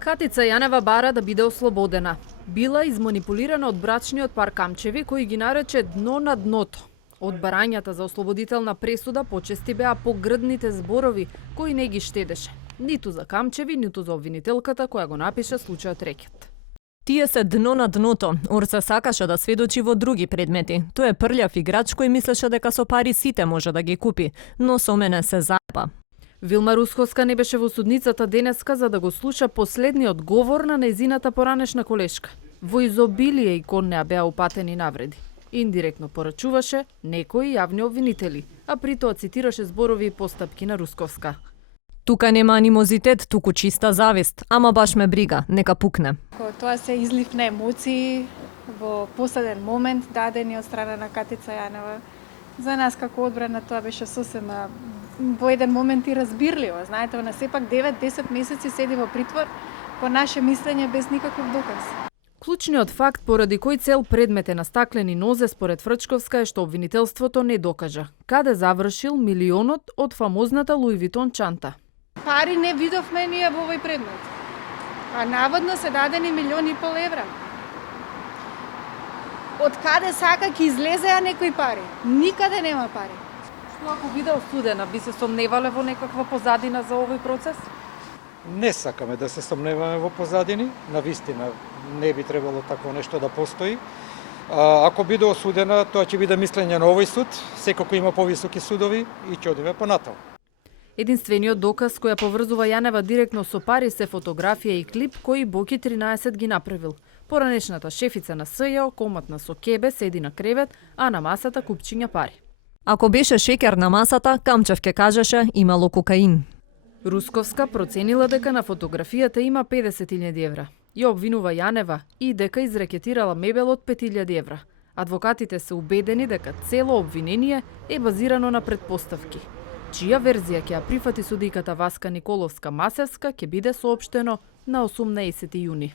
Катица Јанева бара да биде ослободена. Била изманипулирана од брачниот пар Камчеви, кој ги нарече дно на дното. Од барањата за ослободителна пресуда почести беа погрдните зборови, кои не ги штедеше. Ниту за Камчеви, ниту за обвинителката која го напише случајот рекет. Тие се дно на дното. Орце сакаше да сведочи во други предмети. Тој е прљав играч кој мислеше дека со пари сите може да ги купи, но со мене се заеба. Вилма Русковска не беше во судницата денеска за да го слуша последниот говор на нејзината поранешна колешка. Во изобилие и кон неа беа упатени навреди. Индиректно порачуваше некои јавни обвинители, а при тоа цитираше зборови и постапки на Русковска. Тука нема анимозитет, туку чиста завист, ама баш ме брига, нека пукне. Тоа се излив на емоции во последен момент дадени од страна на Катица Јанева. За нас како одбрана тоа беше сосема во еден момент и разбирливо. Знаете, она сепак 9-10 месеци седи во притвор, по наше мислење без никаков доказ. Клучниот факт поради кој цел предмет е на стаклени нозе според Фрчковска е што обвинителството не докажа каде завршил милионот од фамозната Луи Витон чанта. Пари не видовме ние во овој предмет. А наводно се дадени 1,5 милиони евра. Од каде сака ќе излезеа некои пари? Никаде нема пари. Што ако биде осудена, би се сомневале во некаква позадина за овој процес? Не сакаме да се сомневаме во позадини, навистина не би требало такво нешто да постои. Ако биде осудена, тоа ќе биде мислење на овој суд, секако има повисоки судови и ќе одиме понатаму. Единствениот доказ која поврзува Јанева директно со пари се фотографија и клип кој Боки 13 ги направил. Поранешната шефица на СЈО, комотна со кебе, седи на кревет, а на масата купчиња пари. Ако беше шеќер на масата, Камчев ке кажеше имало кокаин. Русковска проценила дека на фотографијата има 50.000 евра. Ја обвинува Јанева и дека изрекетирала мебел од 5.000 евра. Адвокатите се убедени дека цело обвинение е базирано на претпоставки. Чија верзија ќе ја прифати судиката Васка Николовска-Масевска ќе биде соопштено на 18 јуни.